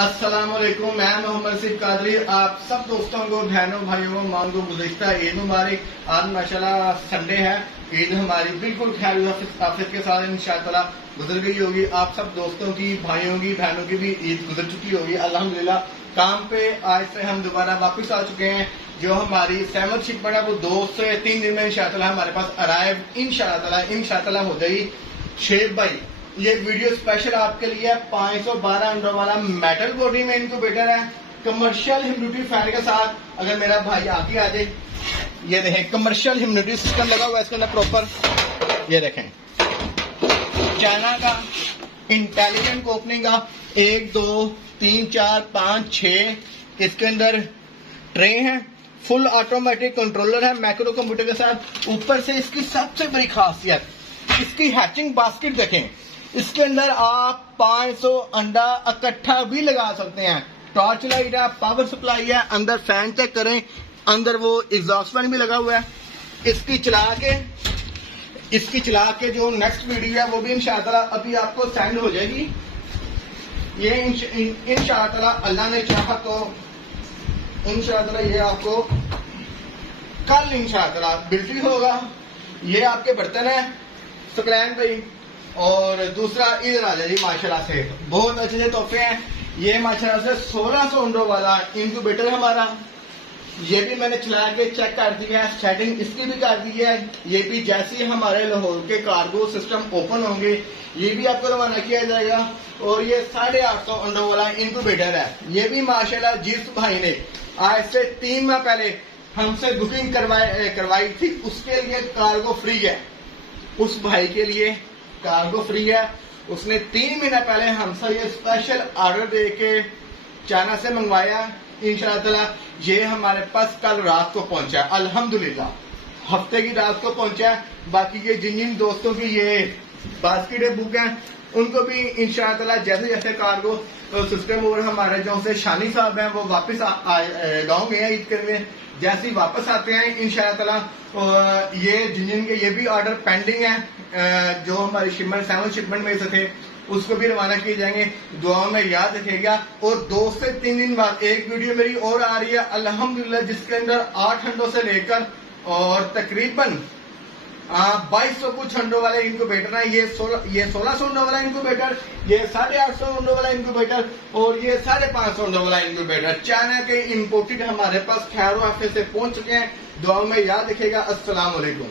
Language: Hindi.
अस्सलाम वालेकुम, मैं मोहम्मद सिफ कादरी। आप सब दोस्तों को, बहनों भाइयों को, मां को गुज़िश्ता ईद मुबारक। आज माशाल्लाह संडे है, ईद हमारी बिल्कुल खैर आफियत के साथ इंशाअल्लाह गुजर गई होगी। आप सब दोस्तों की, भाइयों की, बहनों की भी ईद गुजर चुकी होगी अल्हम्दुलिल्लाह। काम पे आज से हम दोबारा वापस आ चुके हैं। जो हमारी सहमत शिपमेंट है वो 2 से 3 दिन में इंशाअल्लाह हमारे पास अराइव इंशाअल्लाह हो जाएगी। शेख भाई, ये वीडियो स्पेशल आपके लिए है। 512 अंडर वाला मेटल बॉडी में इनक्यूबेटर है, कमर्शियल ह्यूमिडिटी फैन के साथ। अगर मेरा भाई आगे आ जाए, ये देखें कमर्शियल ह्यूमिडिटी सिस्टम लगा हुआ है इसके अंदर प्रॉपर। ये देखें चाइना का इंटेलिजेंट ओपनिंग का 1 2 3 4 5 6 इसके अंदर ट्रे है। फुल ऑटोमेटिक कंट्रोलर है मैक्रो कंप्यूटर के साथ। ऊपर से इसकी सबसे बड़ी खासियत, इसकी हैचिंग बास्केट देखें। इसके अंदर आप 500 अंडा इकट्ठा भी लगा सकते हैं। टॉर्च लाइट है, पावर सप्लाई है, अंदर फैन चेक करें, अंदर वो एग्जॉस्ट फैन भी लगा हुआ है। इसकी चला के जो नेक्स्ट वीडियो है वो भी इंशाअल्लाह अभी आपको सेंड हो जाएगी। ये इंशाअल्लाह अल्लाह ने चाहा तो इंशाअल्लाह ये आपको कल इंशाअल्लाह बिल्टी होगा। ये आपके बर्तन है सकलैन भाई। और दूसरा इधर आ जाइए, माशाल्लाह से बहुत अच्छे से तोहफे हैं। ये माशाल्लाह से 1600 अंडों वाला इंक्यूबेटर हमारा, ये भी मैंने चला के चेक कर दिया है, सेटिंग इसकी भी कर दी है। ये भी जैसे ही हमारे लाहौर के कार्गो सिस्टम ओपन होंगे ये भी आपको रवाना किया जाएगा। और ये 850 अंडों वाला इंक्यूबेटर है। ये भी माशाल्लाह जिस भाई ने आज से 3 माह पहले हमसे बुकिंग करवाई थी उसके लिए कार्गो फ्री है। उस भाई के लिए कार्गो फ्री है। उसने 3 महीना पहले हमसे ये स्पेशल ऑर्डर दे के चाइना से मंगवाया। इंशाअल्लाह ये हमारे पास कल रात को पहुंचा, अल्हम्दुलिल्लाह हफ्ते की रात को पहुंचा। बाकी ये जिन दोस्तों की ये बास्केट बुक है उनको भी इंशाअल्लाह जैसे जैसे कार्गो सिस्टम और हमारे जो से शानी साहब हैं वो वापस गाँव में है ईद करने, जैसे ही वापस आते हैं इंशाअल्लाह ये जिन के ये भी ऑर्डर पेंडिंग है। जो हमारी शिपमेंट 7 शिपमेंट में से थे उसको भी रवाना किए जाएंगे। दुआओं में याद रखिएगा। और 2 से 3 दिन बाद एक वीडियो मेरी और आ रही है अल्हम्दुलिल्लाह, जिसके अंदर 8 अंडों से लेकर और तकरीबन 2200 कुछ अंडों वाले इंक्यूबेटर है। ये 1600 अंडों वाला इंक्यूबेटर, ये 850 अंडों वाला इंक्यूबेटर और ये 550 अंडों वाला इंक्यूबेटर चाइना के इंपोर्टेड हमारे पास खैर आफियत से पहुंच चुके हैं। दुआओं में याद रखिएगा। अस्सलाम वालेकुम।